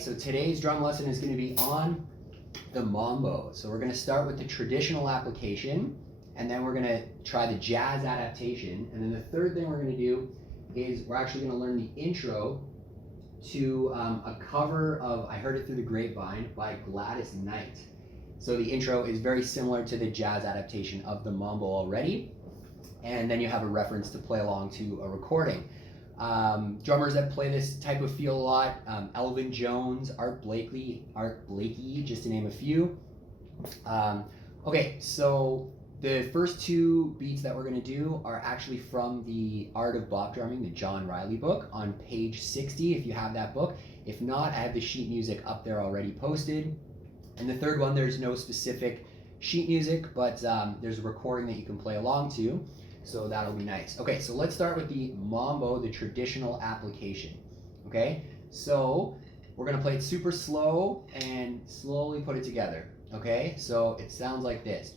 right, so today's drum lesson is going to be on the mambo. So we're going to start with the traditional application, and then we're going to try the jazz adaptation. And then the third thing we're going to do is we're actually going to learn the intro to a cover of I Heard It Through the Grapevine by Gladys Knight. So the intro is very similar to the jazz adaptation of the mambo already, and then you have a reference to play along to a recording. Drummers that play this type of feel a lot, Elvin Jones, Art Blakey, just to name a few. Okay, so the first two beats that we're going to do are actually from the Art of Bop Drumming, the John Riley book, on page 60 if you have that book. If not, I have the sheet music up there already posted. And the third one, there's no specific sheet music, but there's a recording that you can play along to. So that'll be nice. Okay, so let's start with the mambo, the traditional application. Okay, so we're gonna play it super slow and slowly put it together. Okay, so it sounds like this: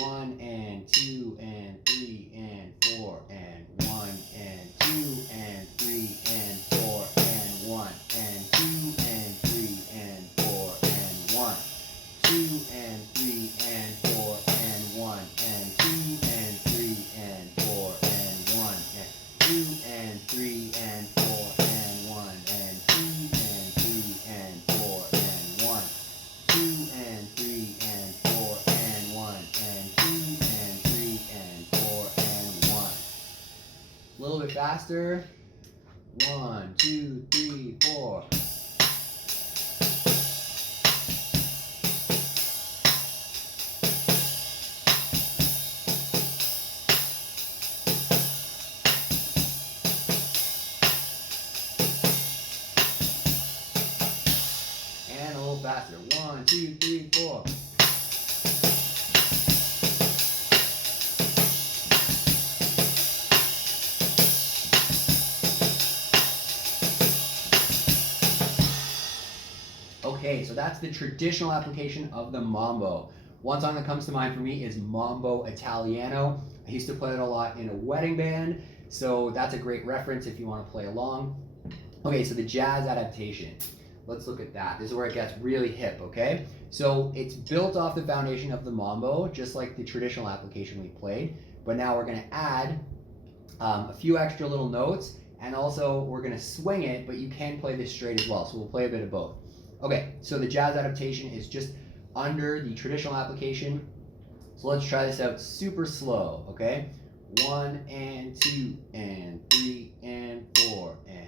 1 and 2 and 3 and 4 and 1 and 2 and 3 and 4 and 1 and 2 and 3 and 4 and 1, 2 and 3 and 4 and 1 and 2 and 3 and 4 and 1 and 2 and 3 and 4 and 1 and 2 and 3 and 4 and 1, 2 and 3 and 4 and 1 and 2 and 3 and 4 and 1. A little bit faster. 1, 2, 3, 4. Faster. 1, 2, 3, 4. Okay, so that's the traditional application of the mambo. One song that comes to mind for me is Mambo Italiano. I used to play it a lot in a wedding band, so that's a great reference if you want to play along. Okay, so the jazz adaptation. Let's look at that. This is where it gets really hip, okay? So it's built off the foundation of the mambo, just like the traditional application we played, but now we're gonna add a few extra little notes, and also we're gonna swing it, but you can play this straight as well, so we'll play a bit of both. Okay, so the jazz adaptation is just under the traditional application. So let's try this out super slow, okay? 1 and 2 and 3 and 4 and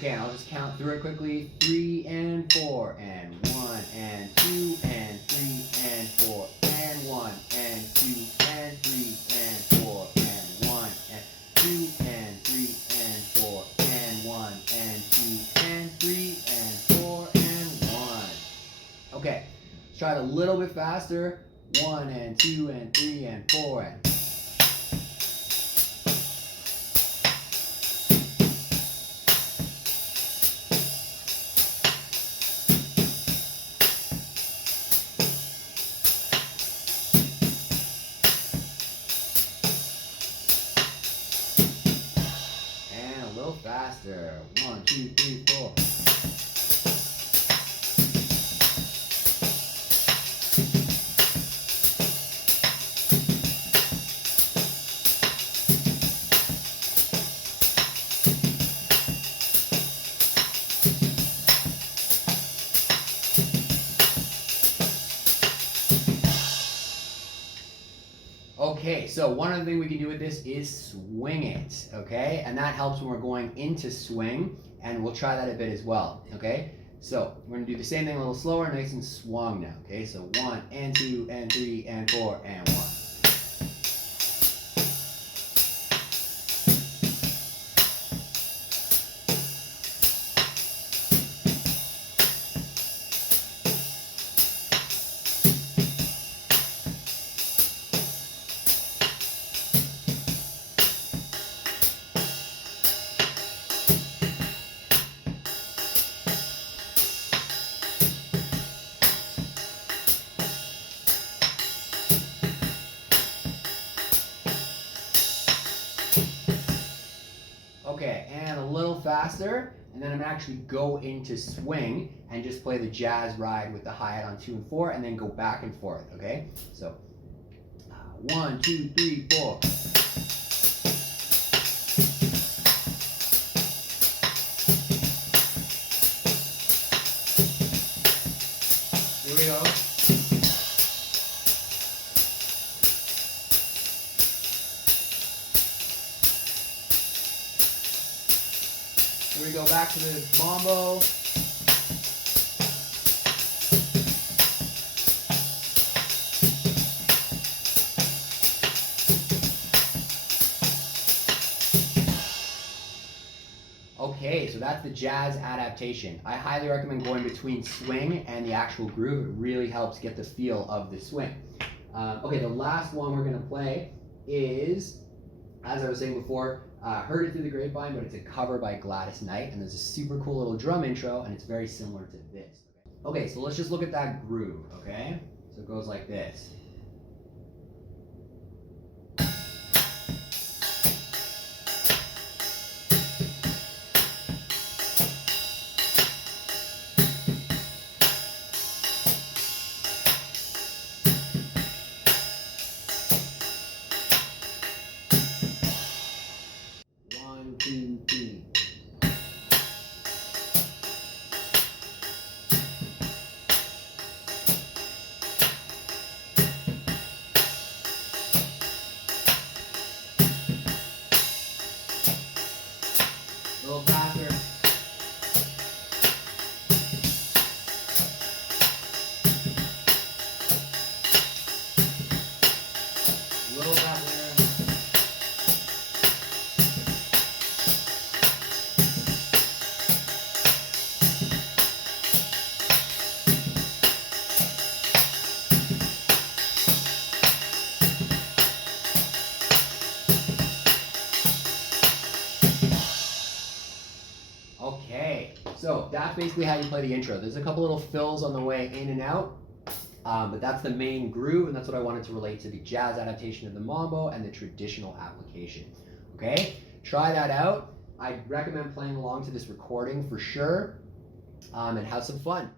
okay, and I'll just count through it quickly. 3 and 4 and 1 and 2 and 3 and 4 and 1 and 2 and 3 and 4 and 1 and 2 and 3 and 4 and 1 and 2 and 3 and 4 and 1. Okay, let's try it a little bit faster. 1 and 2 and 3 and 4 and faster. 1, 2, 3, 4. Okay, so one other thing we can do with this is swing it, okay? And that helps when we're going into swing, and we'll try that a bit as well, okay? So we're gonna do the same thing a little slower, nice and swung now, okay? So 1 and 2 and 3 and 4 and 1. little faster, and then I'm gonna actually go into swing and just play the jazz ride with the hi-hat on 2 and 4, and then go back and forth, okay? So 1, 2, 3, 4. Here we go. Here we go, back to the mambo. Okay, so that's the jazz adaptation. I highly recommend going between swing and the actual groove. It really helps get the feel of the swing. Okay, the last one we're gonna play is, as I was saying before, heard it through the grapevine, but it's a cover by Gladys Knight, and there's a super cool little drum intro, and it's very similar to this. Okay, so let's just look at that groove, okay? So it goes like this. One, two, three. A little faster. A little faster. Okay, so that's basically how you play the intro. There's a couple little fills on the way in and out, but that's the main groove, and that's what I wanted to relate to the jazz adaptation of the mambo and the traditional application. Okay, try that out. I recommend playing along to this recording for sure, and have some fun.